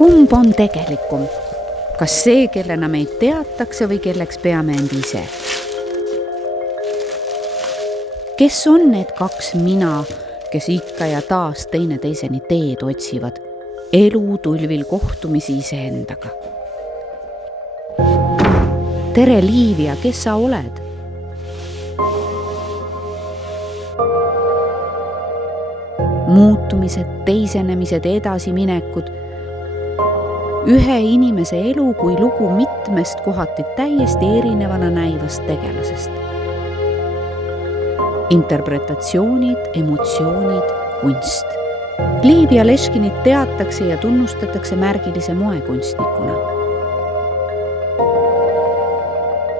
kumb on tegelikum? Kas see, kellena meid teatakse või kelleks peame end ise? Kes on need kaks mina, kes ikka ja taas teineteiseni teed otsivad, elutulvil kohtumisi iseendaga? Tere, Liivia, kes sa oled? Muutumised, teisenemised, edasiminekud. Ühe inimese elu kui lugu mitmest kohati täiesti erinevana näivast tegelasest. Interpretatsioonid, emotsioonid, kunst. Liivia Leškinit teatakse ja tunnustatakse märgilise moekunstnikuna.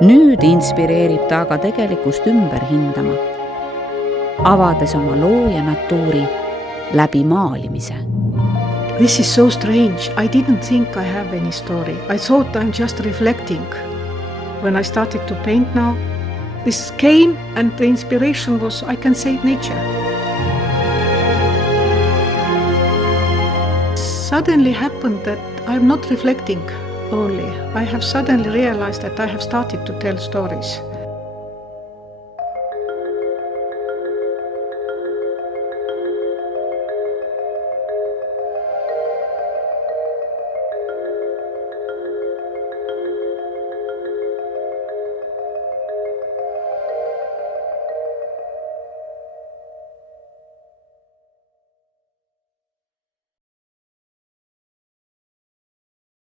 Nüüd inspireerib ta aga tegelikkust ümber hindama, avades oma looja natuuri läbi maalimise. This is so strange. I didn't think I have any story. I thought I'm just reflecting. When I started to paint now, this came and the inspiration was, I can say, nature. Suddenly happened that I'm not reflecting only. I have suddenly realized that I have started to tell stories.